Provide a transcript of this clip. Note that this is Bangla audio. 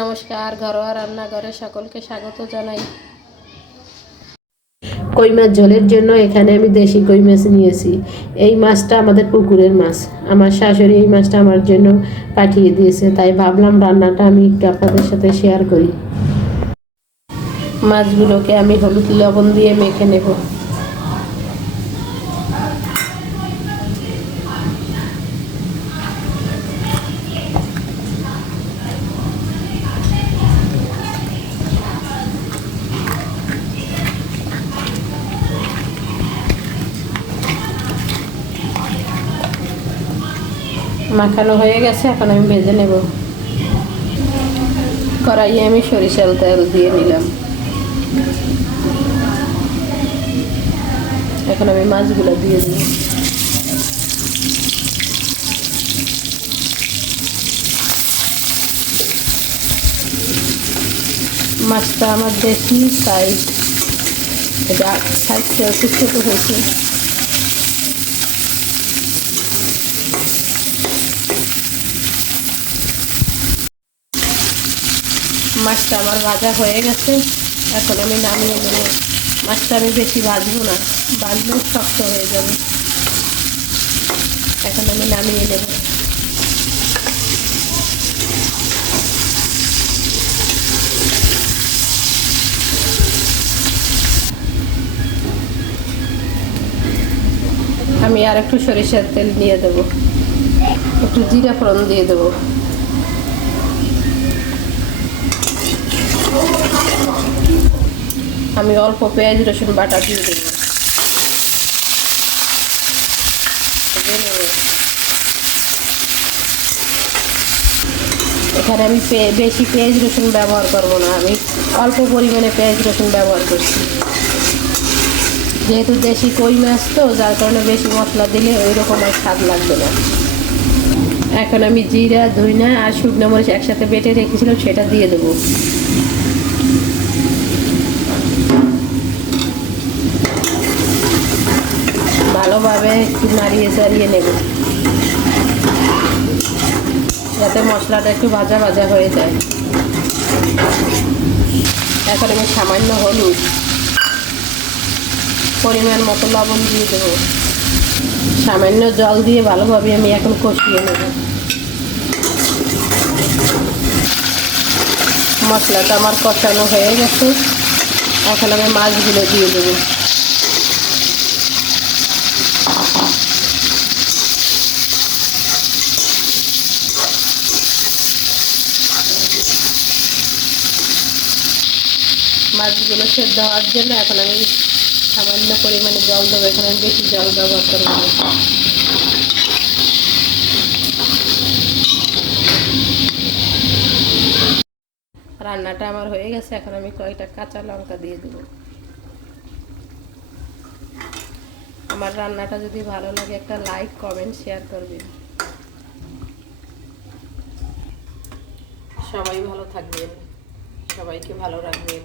নমস্কার, ঘরোয়া রান্নাঘরে সকলকে স্বাগত জানাই। কই মাছ ঝোলের জন্য এখানে আমি দেশি কই মাছ নিয়েছি। এই মাছটা আমাদের পুকুরের মাছ। আমার শাশুড়ি এই মাছটা আমার জন্য পাঠিয়ে দিয়েছে, তাই ভাবলাম রান্নাটা আমি একটু আপনাদের সাথে শেয়ার করি। মাছগুলোকে আমি হলুদ লবণ দিয়ে মেখে নেব। মাখানো হয়ে গেছে, এখন আমি ভেজে নেব। কড়াইয়ে আমি সরিষার তেল দিয়ে নিলাম। এখন আমি মাছগুলো দিয়ে দিই। মাছটা আমার দেশি, তাই এটা সাইজটা একটু ছোটো হয়েছে। মাছটা আমার ভাজা হয়ে গেছে, এখন আমি নামিয়ে নেব। মাছটা আমি বেশি ভাজবো না, ভাজলেও শক্ত হয়ে যাবে। এখন আমি নামিয়ে নেব। আমি আর একটু সরিষার তেল দিয়ে দেব, একটু জিরা ফোড়ন দিয়ে দেব। আমি অল্প পেঁয়াজ রসুন বাটা দিয়ে দেব। এখানে আমি বেশি পেঁয়াজ রসুন ব্যবহার করব না, আমি অল্প পরিমাণে পেঁয়াজ রসুন ব্যবহার করছি। যেহেতু দেশি কই মাছ তো, যার কারণে বেশি মশলা দিলে ওই রকম আর স্বাদ লাগবে না। এখন আমি জিরা, ধনিয়া আর শুকনো মরিচ একসাথে বেটে রেখেছিলাম, সেটা দিয়ে দেবো। ভালোভাবে একটু নাড়িয়ে চাড়িয়ে নেব, যাতে মশলাটা একটু ভাজা ভাজা হয়ে যায়। এখন আমি সামান্য হলুদ, পরিমাণ মতো লবণ দিয়ে দেবো। সামান্য জল দিয়ে ভালোভাবে আমি এখন কষিয়ে নেব। মশলাটা আমার কষানো হয়ে গেছে, এখন আমি মাছগুলো দিয়ে দেবো। মাছগুলো সেদ্ধ হওয়ার জন্য এখন আমি সামান্য পরিমাণে জল দেবো। এখন আমি বেশি জল ব্যবহার করব না। রান্নাটা আমার হয়ে গেছে, এখন আমি কয়েকটা কাঁচা লঙ্কা দিয়ে দেবো। আমার রান্নাটা যদি ভালো লাগে একটা লাইক, কমেন্ট, শেয়ার করবেন। সবাই ভালো থাকবেন, সবাইকে ভালো রাখবেন।